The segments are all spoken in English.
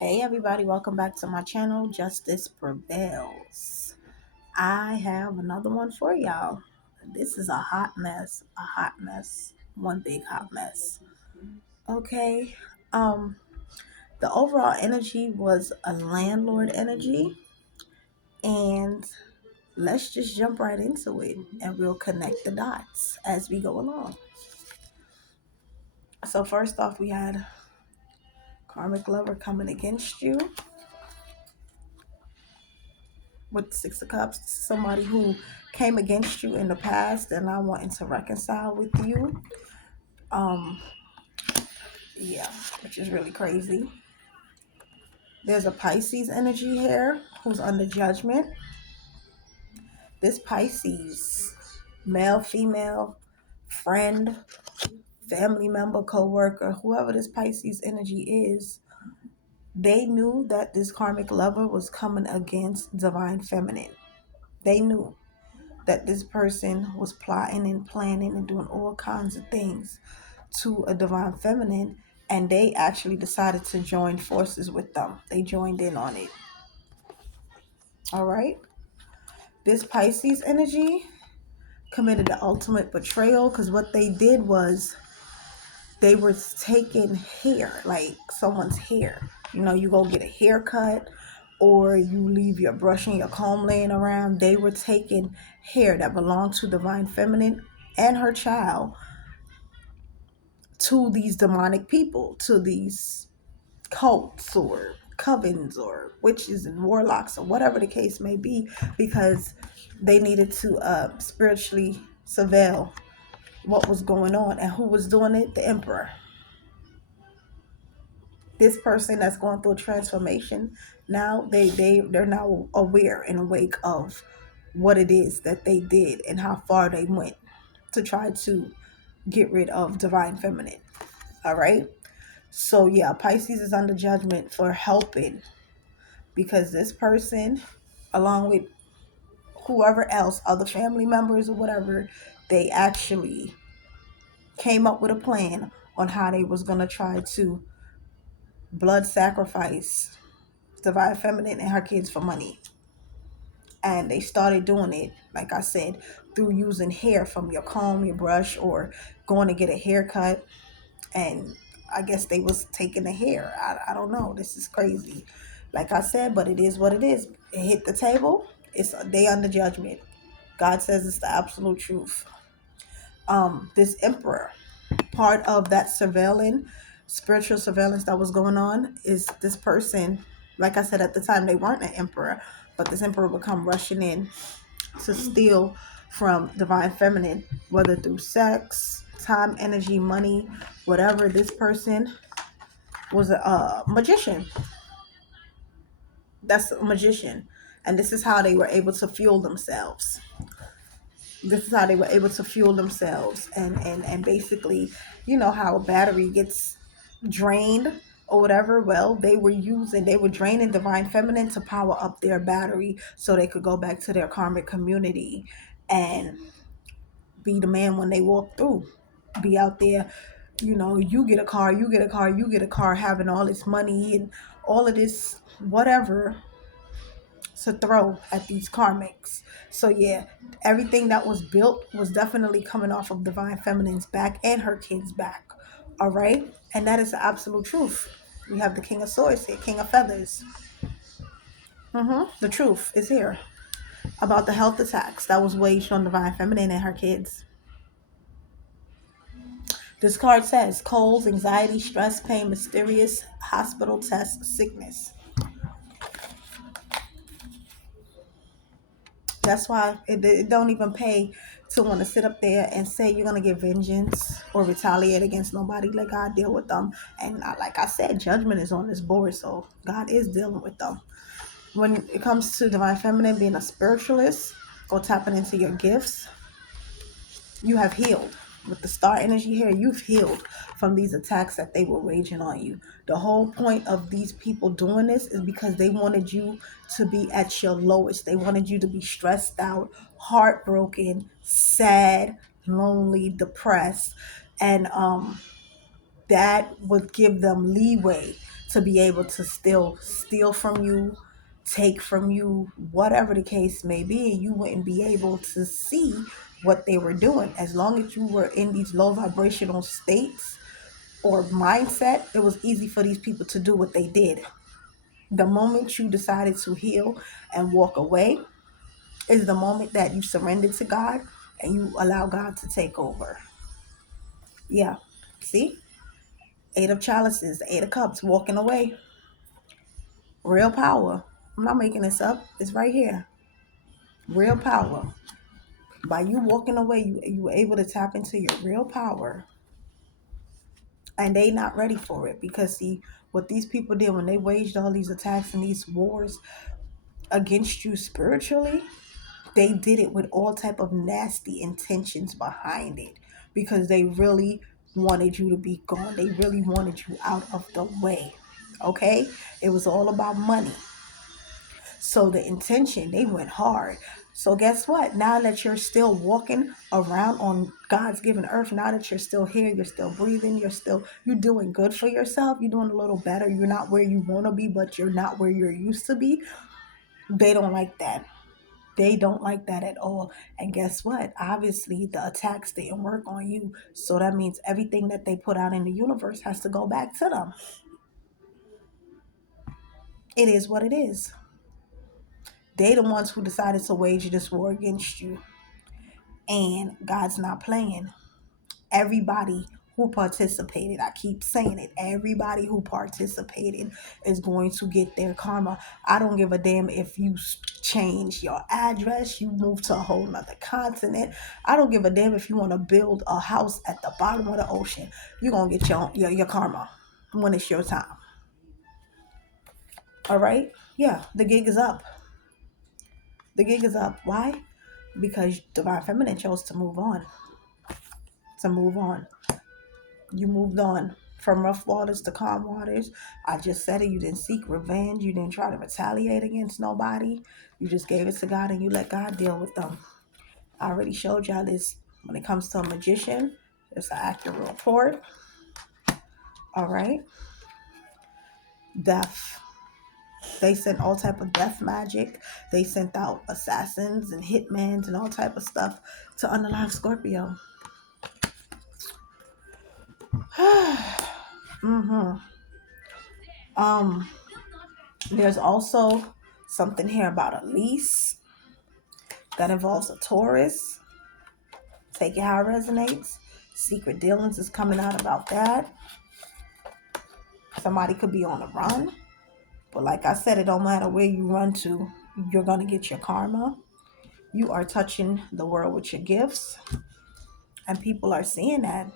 Hey everybody, welcome back to my channel, Justice Prevails. I have another one for y'all. This is a hot mess, one big hot mess. Okay, um, the overall energy was a landlord energy, and let's just jump right into it and we'll connect the dots as we go along. So first off, we had karmic lover coming against you with the Six of Cups. This is somebody who came against you in the past and I wanting to reconcile with you. Um, yeah, which is really crazy. There's a Pisces energy here who's under judgment. This Pisces, male, female, friend, family member, co-worker, whoever this Pisces energy is, they knew that this karmic lover was coming against divine feminine. They knew that this person was plotting and planning and doing all kinds of things to a divine feminine, and they actually decided to join forces with them. They joined in on it. All right. This Pisces energy committed the ultimate betrayal because what they did was they were taking hair, like someone's hair. You know, you go get a haircut or you leave your brush and your comb laying around. They were taking hair that belonged to divine feminine and her child to these demonic people, to these cults or covens or witches and warlocks or whatever the case may be, because they needed to spiritually surveil what was going on. And who was doing it? The emperor. This person that's going through a transformation now, they're now aware and awake of what it is that they did and how far they went to try to get rid of divine feminine. All right. So yeah, Pisces is under judgment for helping, because this person, along with whoever else, other family members or whatever, they actually came up with a plan on how they was gonna try to blood sacrifice divine feminine and her kids for money. And they started doing it, like I said, through using hair from your comb, your brush, or going to get a haircut. And I guess they was taking the hair. I don't know. This is crazy. Like I said, but it is what it is. It hit the table. It's a day under judgment. God says it's the absolute truth. This emperor, part of that spiritual surveillance that was going on, is this person. Like I said, at the time they weren't an emperor, but this emperor would come rushing in to steal from divine feminine, whether through sex, time, energy, money, whatever. This person was a magician. That's a magician. And this is how they were able to fuel themselves. This is how they were able to fuel themselves and basically, you know how a battery gets drained or whatever. Well, they were draining divine feminine to power up their battery so they could go back to their karmic community and be the man when they walk through. Be out there, you know, you get a car, you get a car, you get a car, having all this money and all of this whatever to throw at these karmics. So yeah, everything that was built was definitely coming off of divine feminine's back and her kids' back. All right, and that is the absolute truth. We have the King of Swords here, King of Feathers. The truth is here about the health attacks that was waged on divine feminine and her kids. This card says colds, anxiety, stress, pain, mysterious hospital test, sickness. That's why it don't even pay to want to sit up there and say you're going to get vengeance or retaliate against nobody. Let God deal with them. And like I said, judgment is on this board. So God is dealing with them. When it comes to divine feminine, being a spiritualist or tapping into your gifts, you have healed. With the star energy here, you've healed from these attacks that they were waging on you. The whole point of these people doing this is because they wanted you to be at your lowest. They wanted you to be stressed out, heartbroken, sad, lonely, depressed. And that would give them leeway to be able to still steal from you, take from you, whatever the case may be, and you wouldn't be able to see what they were doing. As long as you were in these low vibrational states or mindset, it was easy for these people to do what they did. The moment you decided to heal and walk away is the moment that you surrender to God and you allow God to take over. Yeah. See? Eight of chalices, the eight of cups, walking away. Real power. I'm not making this up. It's right here. Real power. By you walking away, you were able to tap into your real power. And they not ready for it because see what these people did when they waged all these attacks and these wars against you spiritually, they did it with all type of nasty intentions behind it because they really wanted you to be gone. They really wanted you out of the way. Okay? It was all about money. So the intention, they went hard. So guess what? Now that you're still walking around on God's given earth, now that you're still here, you're still breathing, you're doing good for yourself, you're doing a little better. You're not where you want to be, but you're not where you're used to be. They don't like that. They don't like that at all. And guess what? Obviously, the attacks didn't work on you. So that means everything that they put out in the universe has to go back to them. It is what it is. They the ones who decided to wage this war against you. And God's not playing. Everybody who participated, I keep saying it, everybody who participated is going to get their karma. I don't give a damn if you change your address, you move to a whole nother continent. I don't give a damn if you want to build a house at the bottom of the ocean. You're going to get your karma when it's your time. All right? Yeah, the gig is up. The gig is up. Why? Because Divine Feminine chose to move on. To move on. You moved on from rough waters to calm waters. I just said it. You didn't seek revenge. You didn't try to retaliate against nobody. You just gave it to God and you let God deal with them. I already showed y'all this. When it comes to a magician, it's an accurate report. All right. Death. They sent all type of death magic. They sent out assassins and hitmans and all type of stuff to unalive Scorpio. mm-hmm. There's also something here about a lease that involves a Taurus. Take it how it resonates. Secret dealings is coming out about that. Somebody could be on the run. But like I said, it don't matter where you run to, you're going to get your karma. You are touching the world with your gifts. And people are seeing that.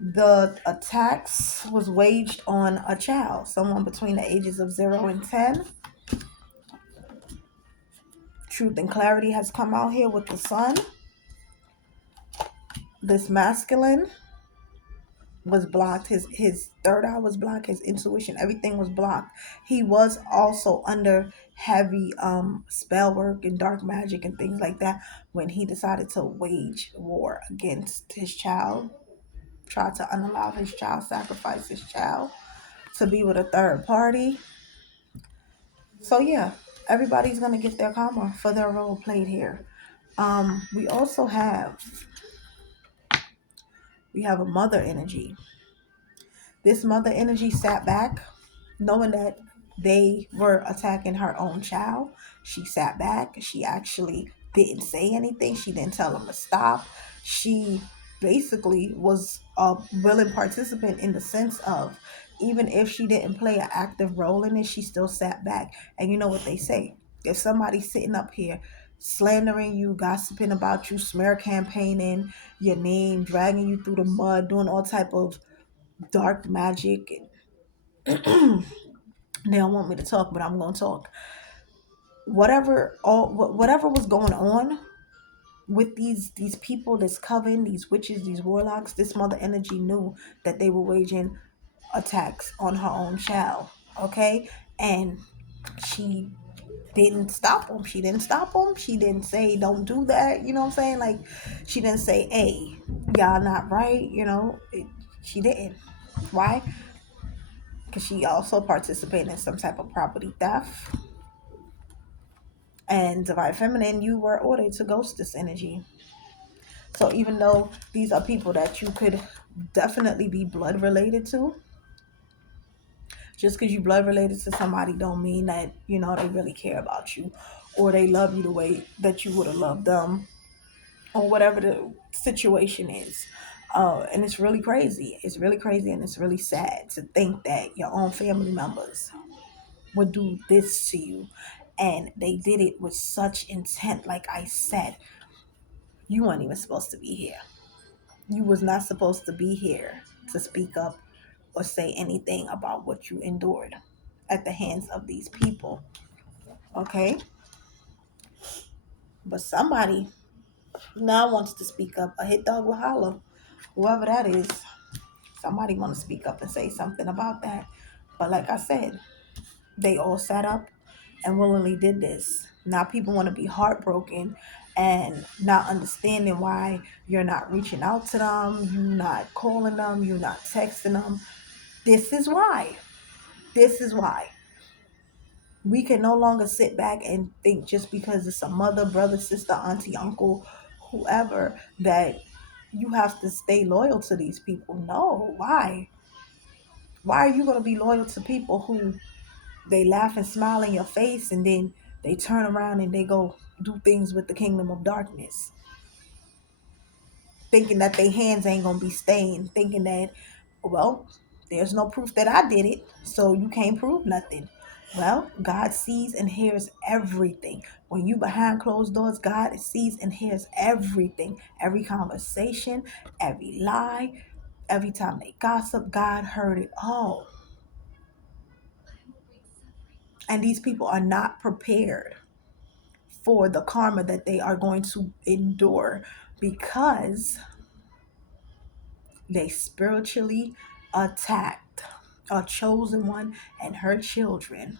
The attacks was waged on a child, someone between the ages of 0 and 10. Truth and clarity has come out here with the sun. This masculine was blocked. His third eye was blocked. His intuition, everything was blocked. He was also under heavy spell work and dark magic and things like that when he decided to wage war against his child, try to unalive his child, sacrifice his child to be with a third party. So yeah, everybody's gonna get their karma for their role played here. We also have a mother energy. This mother energy sat back, knowing that they were attacking her own child. She sat back. She actually didn't say anything. She didn't tell them to stop. She basically was a willing participant in the sense of, even if she didn't play an active role in it, she still sat back. And you know what they say? If somebody's sitting up here slandering you, gossiping about you, smear campaigning your name, dragging you through the mud, doing all type of dark magic, and they don't want me to talk, but I'm going to talk. Whatever was going on with these people, this coven, these witches, these warlocks, this mother energy knew that they were waging attacks on her own child. Okay, and she didn't stop them. She didn't stop them. She didn't say don't do that. You know what I'm saying? Like, she didn't say, hey, y'all not right. She didn't. Why? Because she also participated in some type of property theft. And Divine Feminine, you were ordered to ghost this energy. So even though these are people that you could definitely be blood related to, just because you blood related to somebody don't mean that, they really care about you or they love you the way that you would have loved them or whatever the situation is. And it's really crazy. It's really crazy and it's really sad to think that your own family members would do this to you. And they did it with such intent. Like I said, you weren't even supposed to be here. You was not supposed to be here to speak up or say anything about what you endured at the hands of these people. Okay? But somebody now wants to speak up. A hit dog will holler. Whoever that is, somebody want to speak up and say something about that. But like I said, they all sat up and willingly did this. Now people want to be heartbroken and not understanding why you're not reaching out to them, you're not calling them, you're not texting them. This is why. This is why. We can no longer sit back and think just because it's a mother, brother, sister, auntie, uncle, whoever, that you have to stay loyal to these people. No, why? Why are you going to be loyal to people who they laugh and smile in your face and then they turn around and they go do things with the kingdom of darkness, thinking that their hands ain't going to be stained, thinking that, well, there's no proof that I did it, so you can't prove nothing. Well, God sees and hears everything. When you behind closed doors, God sees and hears everything. Every conversation, every lie, every time they gossip, God heard it all. And these people are not prepared for the karma that they are going to endure because they spiritually attacked a chosen one and her children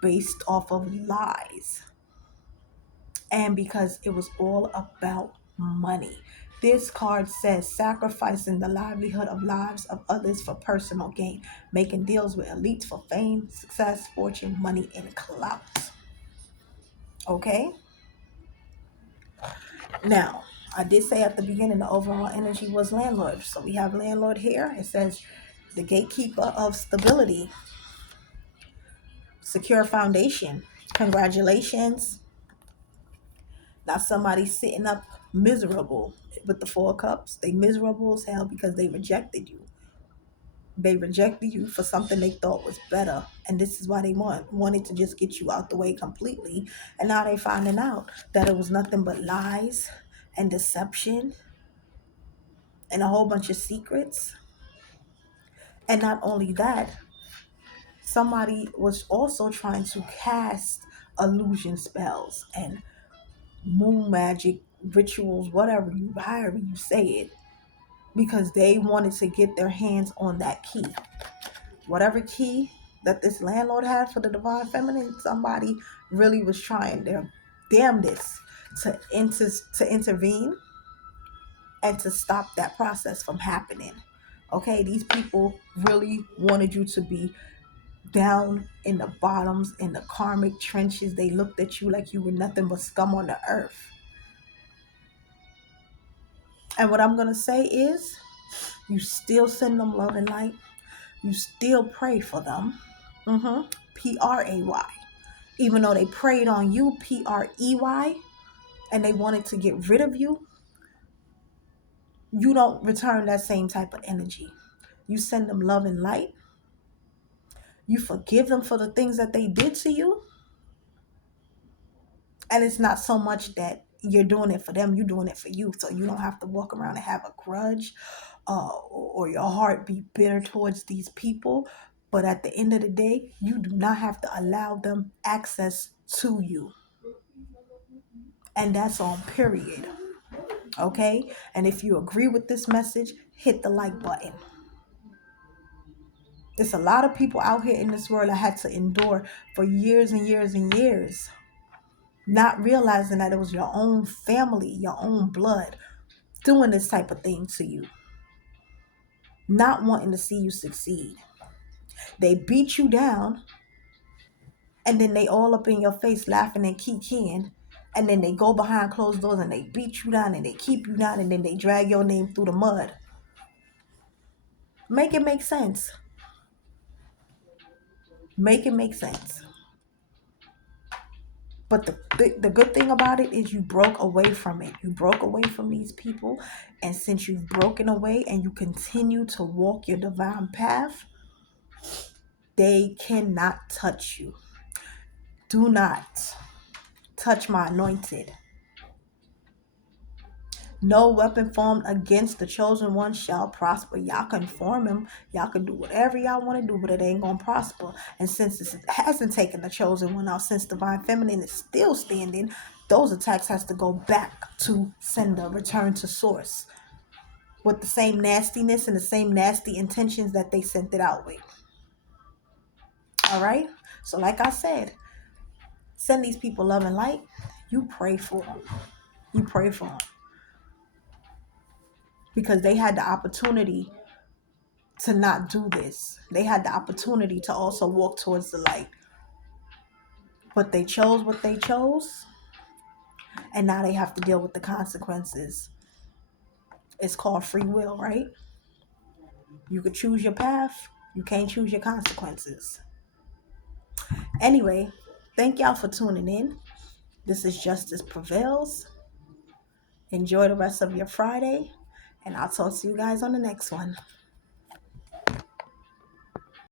based off of lies, and because it was all about money. This card says sacrificing the livelihood of lives of others for personal gain, making deals with elites for fame, success, fortune, money, and clout. Okay? Now, I did say at the beginning the overall energy was landlord. So we have landlord here. It says the gatekeeper of stability, secure foundation. Congratulations. Now somebody's sitting up miserable with the 4 cups. They miserable as hell because they rejected you. They rejected you for something they thought was better. And this is why they wanted to just get you out the way completely. And now they finding out that it was nothing but lies and deception and a whole bunch of secrets. And not only that, somebody was also trying to cast illusion spells and moon magic rituals, however you say it, because they wanted to get their hands on that key. Whatever key that this landlord had for the divine feminine, somebody really was trying their damnedest to intervene and to stop that process from happening. Okay, these people really wanted you to be down in the bottoms, in the karmic trenches. They looked at you like you were nothing but scum on the earth. And what I'm going to say is, you still send them love and light. You still pray for them. Pray. Even though they prayed on you, prey, and they wanted to get rid of you, you don't return that same type of energy. You send them love and light. You forgive them for the things that they did to you. And it's not so much that you're doing it for them, you're doing it for you. So you don't have to walk around and have a grudge or your heart be bitter towards these people. But at the end of the day, you do not have to allow them access to you. And that's on period. Okay? And if you agree with this message, hit the like button. There's a lot of people out here in this world that had to endure for years and years and years, not realizing that it was your own family, your own blood, doing this type of thing to you. not wanting to see you succeed. They beat you down, and then they all up in your face laughing and kikiing, and then they go behind closed doors and they beat you down and they keep you down, and then they drag your name through the mud. Make it make sense. Make it make sense. But the good thing about it is you broke away from it. You broke away from these people. And since you've broken away and you continue to walk your divine path, they cannot touch you. Do not touch my anointed. No weapon formed against the chosen one shall prosper. Y'all can form him. Y'all can do whatever y'all want to do, but it ain't going to prosper. And since it hasn't taken the chosen one out, since divine feminine is still standing, those attacks has to go back to sender, return to source, with the same nastiness and the same nasty intentions that they sent it out with. All right? So like I said, send these people love and light. You pray for them. You pray for them. Because they had the opportunity to not do this. They had the opportunity to also walk towards the light. But they chose what they chose, and now they have to deal with the consequences. It's called free will, right? You could choose your path. You can't choose your consequences. Anyway, thank y'all for tuning in. This is Justice Prevails. Enjoy the rest of your Friday, and I'll talk to you guys on the next one.